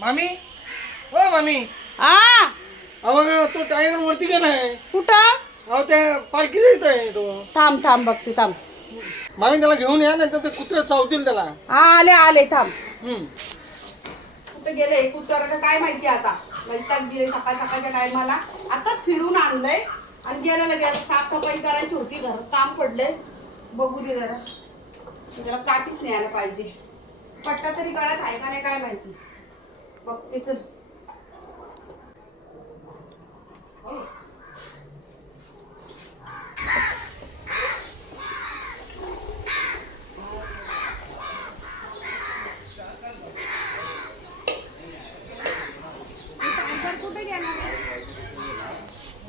मामी? हो मामी. आ? अहो तो टायगर वरती गेलाय कुठं? अहो त्या पालखीला येत आहे तो. थांब थांब बघते थांब. मामी त्याला घेऊन या नाही तर ते कुत्रे चावतील त्याला. हा आले आले थांब. हम्म. कुठे गेले? कुठं काय माहिती आता? वैताग दिले सकाळ सकाळच्या टायमाला आताच फिरून आणलंय. आणि गेलं लगेच. साफसफाई करायची होती घरात. काम पडलंय. बघू दे जरा. त्याला काठीच न्यायला पाहिजे. पट्टा तरी गळ्यात आहे का नाही काय माहिती. बघते चल.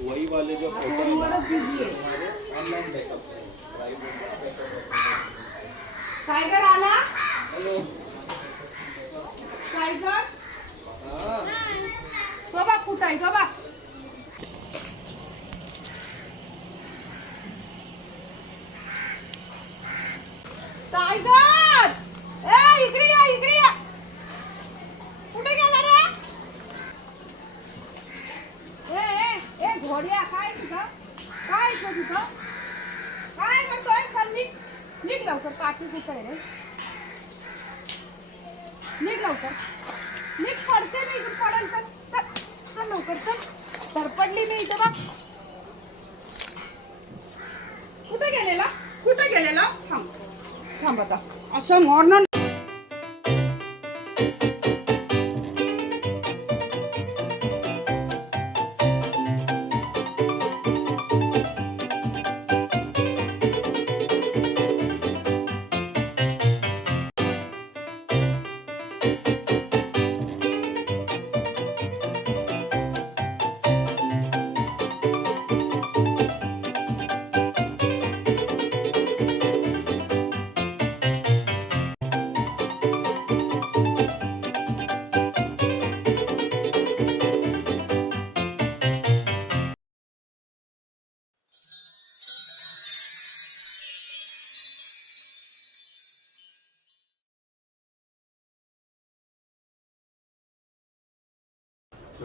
वही वाले जो फोटो है फोनवरच busy आहे. ऑनलाइन बैकअप टायगर आला? बघ कुठं आहे? टायगर! ए इकडे या इकडे या. कुठे गेला रे? ए ए ए घोड्या काय तुझं काय तुझं काय करतोय? चल निघ. निघ लवकर काठी कुठं रे निघ लवकर. मी पडते मी इथून पडेल तर. चल चल लवकर चल. धडपडली मी इथं बघ. कुठे गेलेला? कुठे गेलेला? थांब. थांब आता. असं मॉर्नर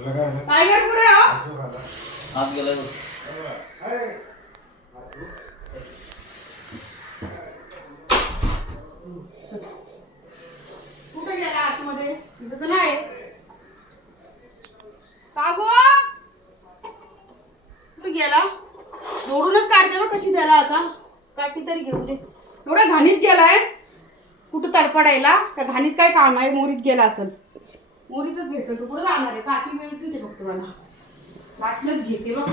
टायगर कुठे आहे हो? हाथ गेला कुठे गेला आतमध्ये? इथं तर नाही. कागो! कुठे गेला? जोडूनच काढते बघ कशी त्याला आता. काठी तरी घेऊ दे. एवढ्या घाणीत गेलाय. कुठं तडपडायला त्या घाणीत काय काम आहे? मोरीत गेला असेल. मोरीतच भेटतो तू कुठं जाणार आहे? काकी मिळते ते फक्त मला. वाटलंच घेते बघ.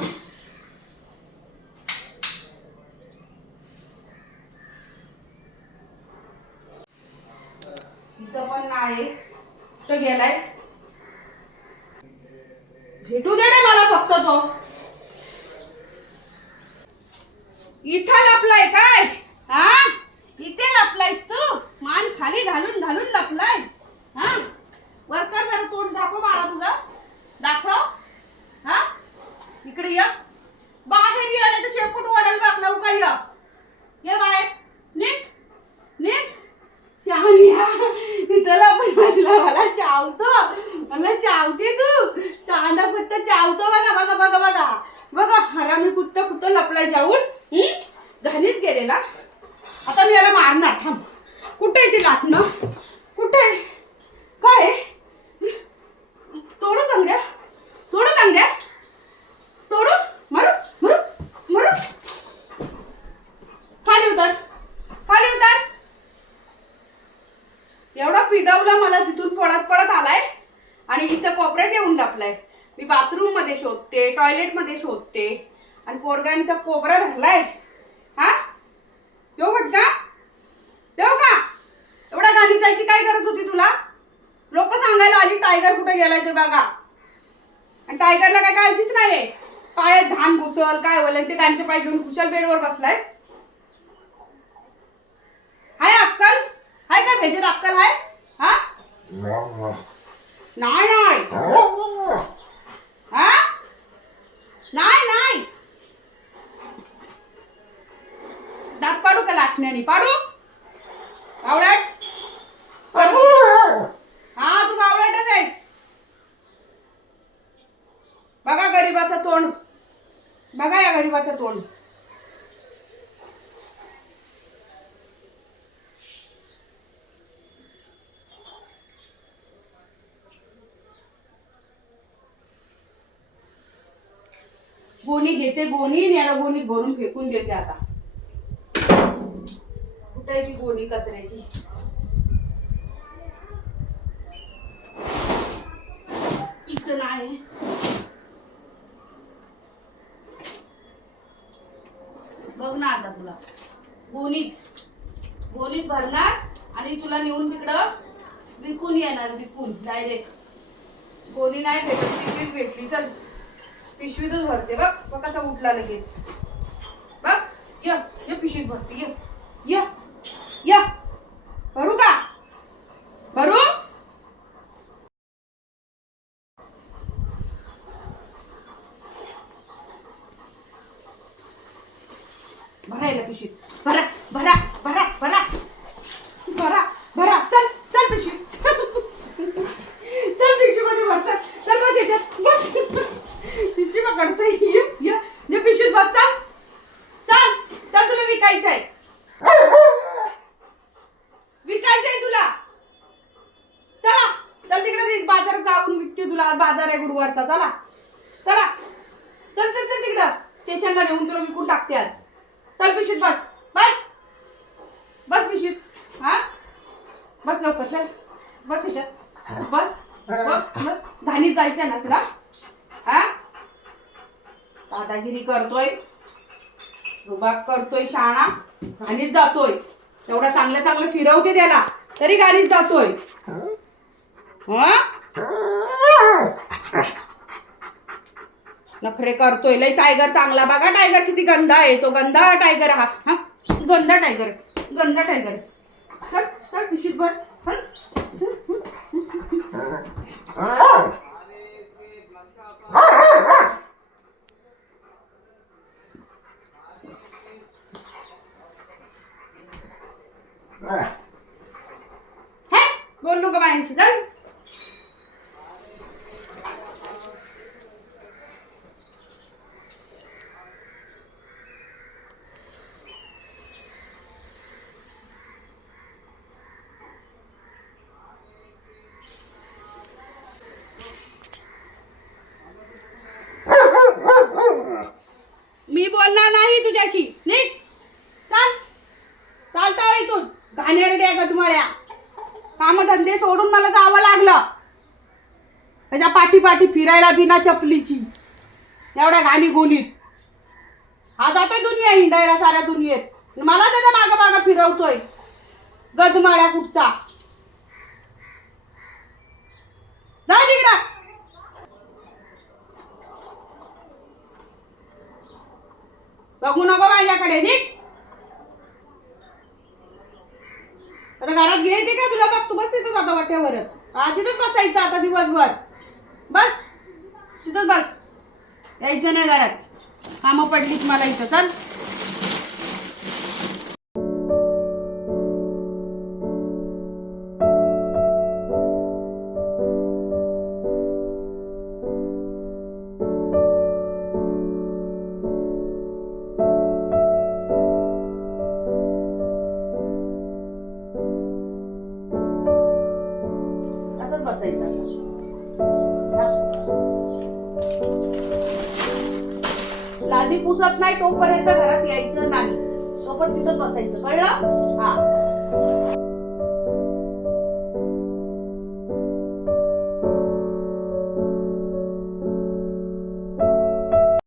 इथं पण नाही. गेलाय? भेटू दे ना मला फक्त तो. इथं लपलाय काय? हा? इथे लपलायस तू? मान खाली घालून घालून लपलाय हा वरकर जरा तोंड दाखव मला तुझा दाखव हा इकडे ये बाहेर ये नाही तर शेपूट वाढेल बघ लवकर ये ये बाहेर निघ निघ शहाण्या इथं लपून बसला मला चावतो मला चावते तू? चांडा कुत्ता चावतो बघा बघा बघा बघा. बघा हरामी कुत्ता कुत्ता लपलाय जाऊन. घाणीत गेलेला. आता मी याला मारणार थांब. कुठे आहे ती लाटणं? कुठे आहे? काय तोडत तोडू तोडत तोडू लपलाय मी बाथरूममध्ये शोधते टॉयलेटमध्ये शोधते. आणि पोरगाने तर कोपरा धरलाय. हा? येऊ भटका? येऊ का? एवढा गाणी जायची काय गरज होती तुला? लोक सांगायला आली टायगर कुठे गेलाय ते बघा. आणि टायगरला काय काळजीच नाहीये. पायात धान घुसल काय होईल? ते गाणचे पाय घेऊन कुशल बेडवर बसलाय हाय अक्कल? हाय काय भेजत अक्कल हाय? हा? नाही नाही. टाकण्याने. पाडू? बावळट हा तू बावळटच आहेस. बघा गरीबाचं तोंड. बघा या गरीबाचं तोंड. गोणी घेते गोणी आणि याला गोणी भरून फेकून देते आता. कुठे गोणी कचऱ्याची. इथं नाही. बघ ना आता तुला. गोणीत. गोणीत भरणार आणि तुला नेऊन तिकडं विकून येणार विकून डायरेक्ट गोणी नाही भेटत पिशवीत भेटली. चल. पिशवीतच भरते बघ. बघ कसा उठला लगेच. बघ. य पिशवीत भरते. य. या भरू का भरू? भरायला पिशवीत भरा भरा भरा भरा. भरा भरा. चल चल पिशवीत चल पिशवीमध्ये भर चल. चल बस याच्यात. बस. पिशवी पकडतोय. ये पिशवीत बस. चल. चल चल तुला विकायचंय. विकायचंय तुला. चला चल तिकडे बाजार जाऊन विकते तुला. बाजार आहे गुरुवारचा. चला चला. चल चल चल तिकडं. स्टेशनला नेऊन तुला विकून टाकते आज. चल पिशीत बस. बस. बस पिशीत हा? बस लवकर चल. बस इथं. बस. बस बस. धानीत जायचंय ना तुला? हा? दादागिरी करतोय. रुबाब करतोय शाळा गाणीत जातोय. एवढा चांगलं चांगलं फिरवते त्याला. तरी गाडीत जातोय. नखरे करतोय. लय टायगर चांगला. बघा टायगर किती गंदा आहे. तो गंदा टायगर हा. हा? गंदा टायगर गंदा टायगर चल चल पिशीत भर हं? हे बोललो मी बोलणार नाही तुझ्याशी. निघ. चाल. चालता इथून. घाणेरड्या गदमळ्या कामधंदे सोडून मला जावं लागलं. त्याच्या पाठी पाठी फिरायला बिना चपलीची. एवढ्या घाणी गोलीत हा जातोय दुनिया हिंडायला साऱ्या दुनियेत. मला त्याच्या मागं मागं फिरवतोय. गदमाळ्या कुठचा. जा तिकडं. बघू नको माझ्याकडे नीट आता घरात घ्यायचे का तुला? बघ तू बस तिथंच आता वाट्यावरच. हा तिथंच बसायचं आता दिवसभर. बस. तिथंच बस. यायचं नाही घरात. कामं पडलीत मला इथं. चल. लादी पुसत नाही तोपर्यंत घरात यायचं नाही. तो पण तिथंच बसायचं. कळलं? हा.